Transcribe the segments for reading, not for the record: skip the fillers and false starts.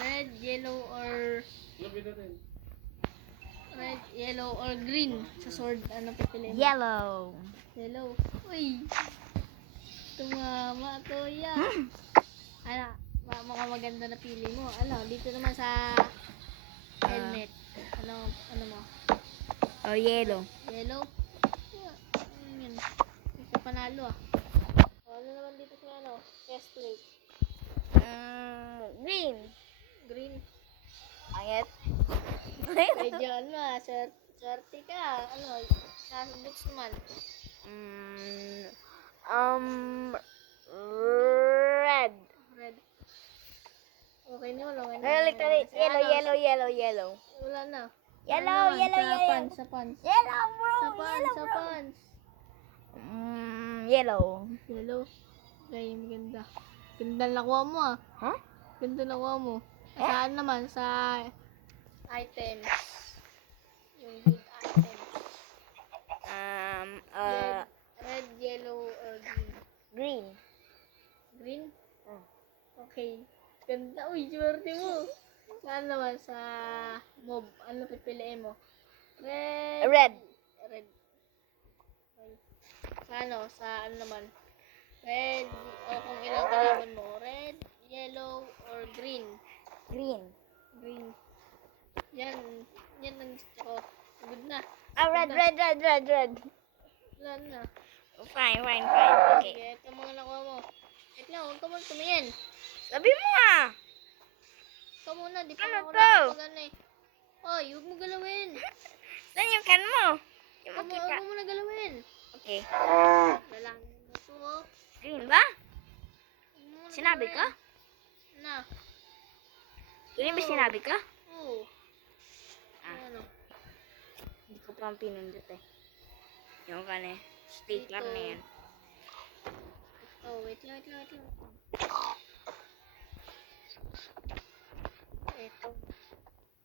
Red, yellow, or green. Sa sword, ano pipiliin mo? Yellow. Yellow. Uy! Tumama to ya. Ano, mukhang maganda na pili mo. Ano, dito naman sa helmet. Ano mo? Oh, yellow. Yellow? Ano yun? Hindi ka panalo ah. Ano naman dito sa ano? Chest plate. Green. Green. Angit. Medyo ano ah, swerte ka. Ano, sa boots naman. Red. Red. Okay na, wala na. Yellow. Wala na. Yellow. Sa pants. Yellow, bro. Sa pants. Yellow. Yellow. Okay, maganda. Ganda nakuha mo ah. Huh? Ganda nakuha mo. Saan naman? Sa items. Yung good items. Red, yellow, or green. Green. Green? Okay. Ganda. Uy, swerte mo. Saan naman? Sa mob. Ano pipiliin mo? Red. Red. Okay. Sa ano? Sa ano naman? Red. O kung ilang kalaban mo. Red, yellow, or green. Green. Green. Yan ang gusto ko. Good na. Red. Wala na. Fine. Okay. Sige, ito mga nakuha mo. Wait lang, huwag ka muna tumingin. Sabi mo ah. Ikaw muna, di pa Ano ako to? nakapagano eh. Oy, huwag mo galawin. Saan yung kan mo? Yung Huwag makita. mo muna galawin. Okay. Lalangin mo ito oh. Green ba? Huwag mo muna Sinabi galawin. ka? Na. Green ba sinabi ka? Oo. Ah. Ano? Hindi ko pa pinundot eh. Yung kan eh. Stapler Dito. na yan. Oh, wait lang. Ito.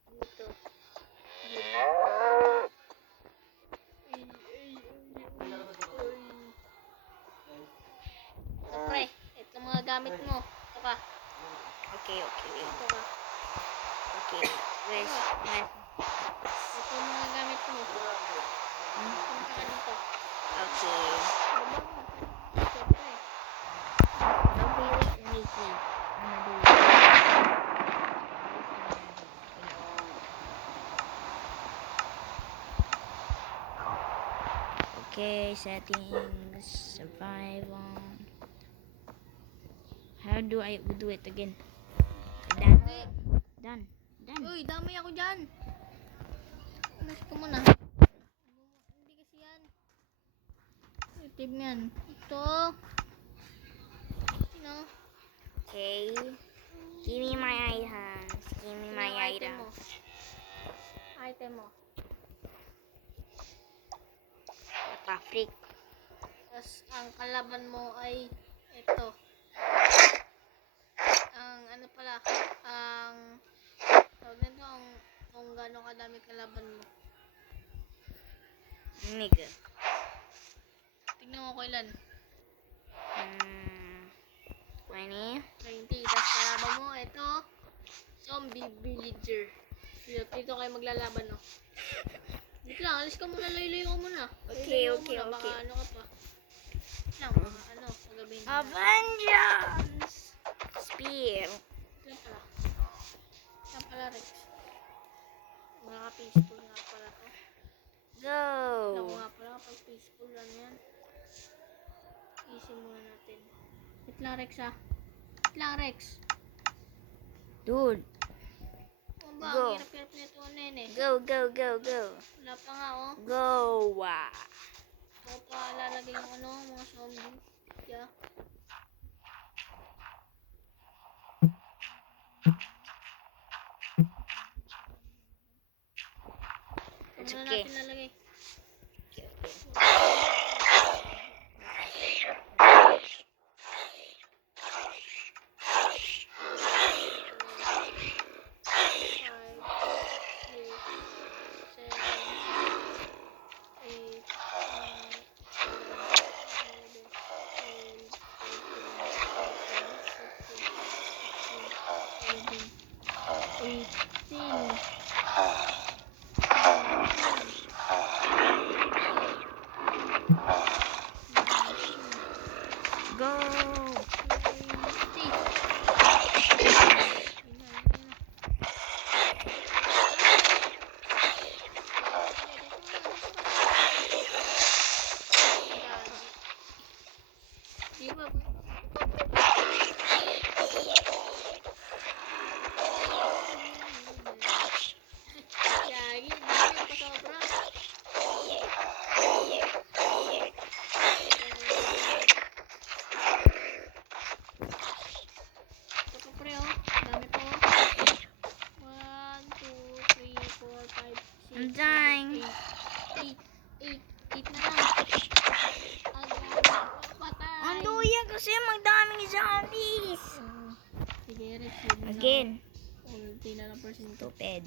Dito. Ito pre, ito mga gamit mo. Ito ka. Okay. Ito ka. Okay. Where's my... Ito mga gamit mo. Punta ka dito. Okay. Siyempre. Wait. Okay, settings, survival. How do I do it again? Done. Uy, damay ako dyan. Alas ko muna. Hindi kasi yan. Active yan. Ito. Okay. Give me my items. Give me my item items. Item mo. What the freak? Tapos, ang kalaban mo ay ito. Ang ano pala, tawag nito kung gano'ng kadami kalaban mo. Nigga. Tingnan mo kailan. 20. 20. Tapos kalaban mo, ito. Zombie villager. Dito kayo maglalaban, no? Dito lang, alis ka muna, layo-layo ka muna. Okay. Baka ano ka pa. Lang, baka pagabihin ka na. Avengers! Spear. Yan pala, Rex. Peaceful nga pala to. Go! Alam ko nga pala kapag peaceful lang yan. Easy muna natin. Wait lang, Rex. Dude. Oh, ba? Go. Ang hirap-hirap nito ano yun eh. Go. Wala pa nga oh. Go! Ako pa lalagay yung mga zombie. Yeah. It's Ito muna okay. natin lalagay. 18. Go! 20. Di ba? Yagi, dami pa sobra. Ito pa pre, oh. Dami pa, oh. 1, 2, 3, 4, 5, 6, I'm dying. 8 na lang. Ang dami. Patay. Ang duyan kasi magdaming zombies! Sige, Rex. Yun na. Again. Ulti na lang percent. Stupid.